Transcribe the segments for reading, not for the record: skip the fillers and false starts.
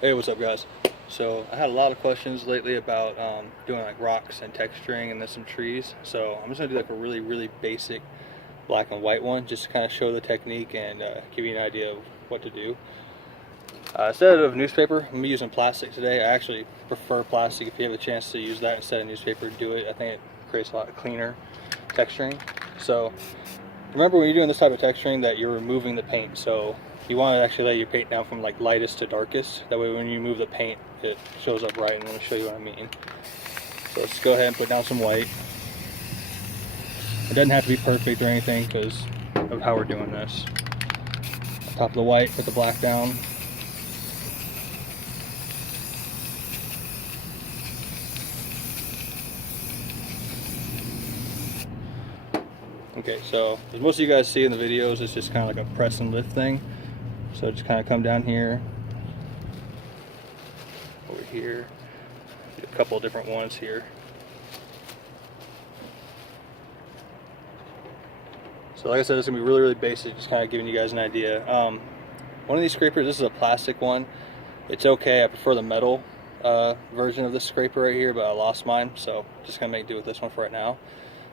Hey, what's up, guys? So I had a lot of questions lately about doing like rocks and texturing and then some trees. So I'm just gonna do like a really basic black and white one, just to kind of show the technique and give you an idea of what to do. Instead of newspaper, I'm using plastic today. I actually prefer plastic. If you have a chance to use that instead of newspaper, do it. I think it creates a lot cleaner texturing. So remember, when you're doing this type of texturing, that you're removing the paint. So you want to actually lay your paint down from like lightest to darkest. That way when you move the paint, it shows up right. And I'm going to show you what I mean. So let's go ahead and put down some white. It doesn't have to be perfect or anything because of how we're doing this. On top of the white, put the black down. Okay, so as most of you guys see in the videos, it's just kind of like a press and lift thing. So just kind of come down here, over here, do a couple of different ones here. So like I said, it's going to be really basic, just kind of giving you guys an idea. One of these scrapers, this is a plastic one. It's okay, I prefer the metal version of this scraper right here, but I lost mine, so just going to make do with this one for right now.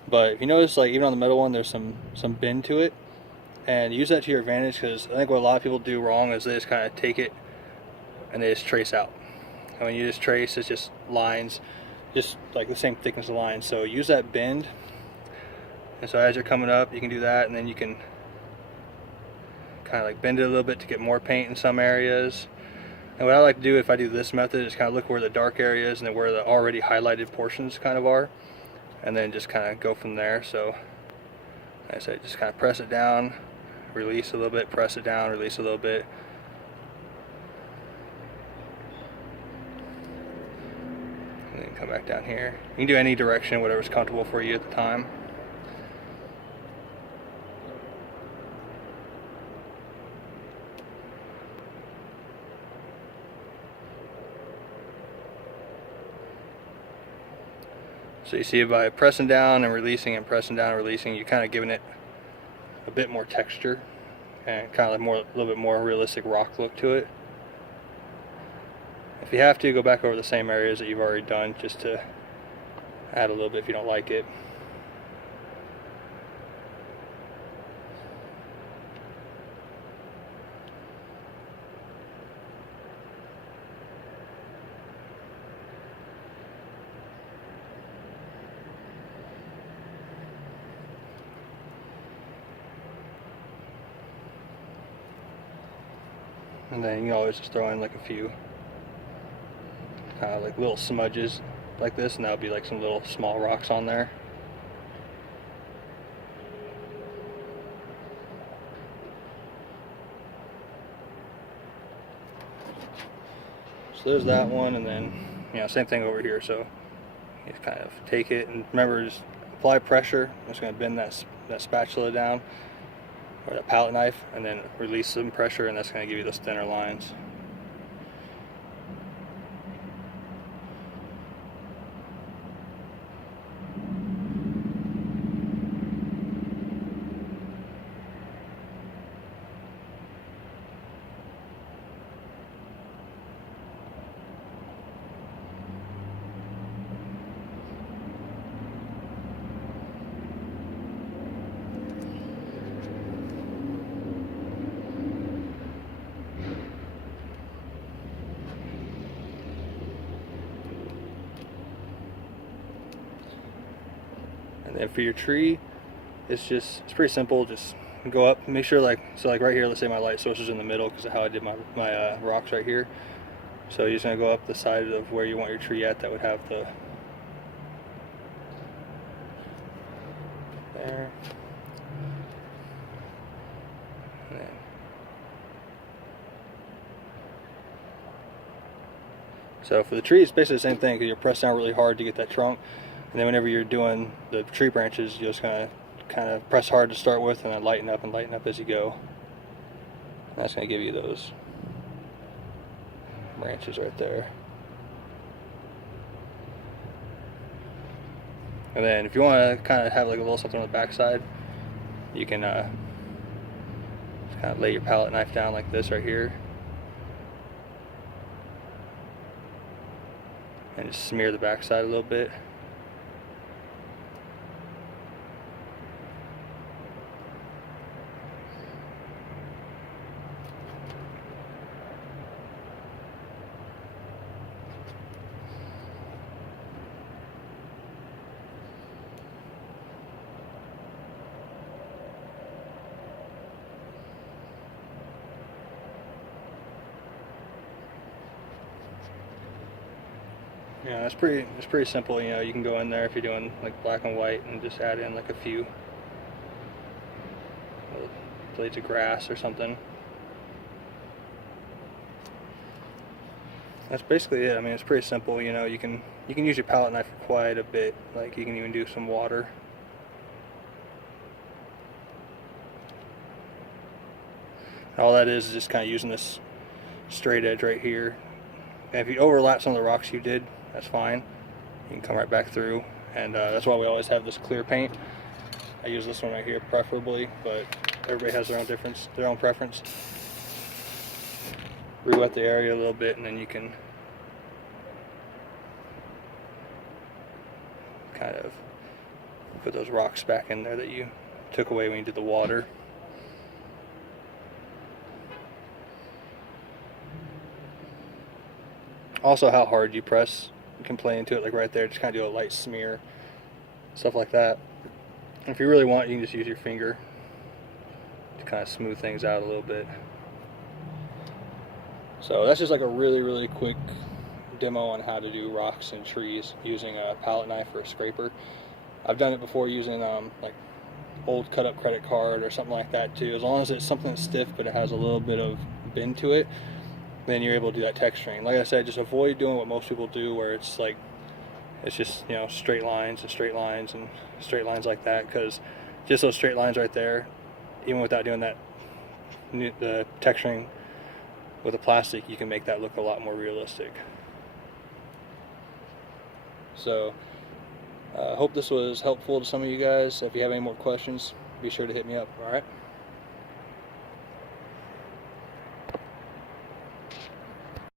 But if you notice, like even on the metal one, there's some bend to it. And use that to your advantage, because I think what a lot of people do wrong is they just kind of take it and they just trace out. And when you just trace, it's just lines, just like the same thickness of lines. So use that bend. And so as you're coming up, you can do that, and then you can kind of like bend it a little bit to get more paint in some areas. And what I like to do if I do this method is kind of look where the dark area is and then where the already highlighted portions kind of are, and then just kind of go from there. So like I said, just kind of press it down, release a little bit, press it down, release a little bit. And then come back down here. You can do any direction, whatever's comfortable for you at the time. So you see, by pressing down and releasing and pressing down and releasing, you're kind of giving it a bit more texture and kind of like a little bit more realistic rock look to it. If you have to, go back over the same areas that you've already done just to add a little bit if you don't like it. And then you can always just throw in like a few kind of like little smudges like this, and that'll be like some little small rocks on there. So there's that one, and then same thing over here. So you just kind of take it, and remember, just apply pressure. I'm just going to bend that spatula down, or that palette knife, and then release some pressure, and that's going to give you those thinner lines. And then for your tree, it's pretty simple. Just go up, make sure like right here, let's say my light source is in the middle because of how I did my rocks right here. So you're just gonna go up the side of where you want your tree at. That would have the there. And then so for the tree, it's basically the same thing, because you're pressing down really hard to get that trunk. And then whenever you're doing the tree branches, you're just gonna kind of press hard to start with, and then lighten up as you go. And that's gonna give you those branches right there. And then if you want to kind of have like a little something on the back side, you can kind of lay your palette knife down like this right here. and just smear the backside a little bit. Yeah, it's pretty simple. You know, you can go in there if you're doing like black and white and just add in like a few blades of grass or something. That's basically it. I mean, it's pretty simple. You know, you can use your palette knife for quite a bit. Like you can even do some water. All that is just kind of using this straight edge right here. And if you overlap some of the rocks you did, that's fine. You can come right back through, and that's why we always have this clear paint. I use this one right here preferably, but everybody has their own preference. Re-wet the area a little bit, and then you can kind of put those rocks back in there that you took away when you did the water. Also, how hard you press can play into it. Like right there, just kind of do a light smear, stuff like that. And if you really want, you can just use your finger to kind of smooth things out a little bit. So that's just like a really quick demo on how to do rocks and trees using a palette knife or a scraper. I've done it before using like old cut up credit card or something like that too. As long as it's something stiff but it has a little bit of bend to it, then you're able to do that texturing. Like I said, just avoid doing what most people do, where it's like, it's just, you know, straight lines and straight lines and straight lines like that, because just those straight lines right there, even without doing that, the texturing with the plastic, you can make that look a lot more realistic. So I hope this was helpful to some of you guys. If you have any more questions, be sure to hit me up. All right.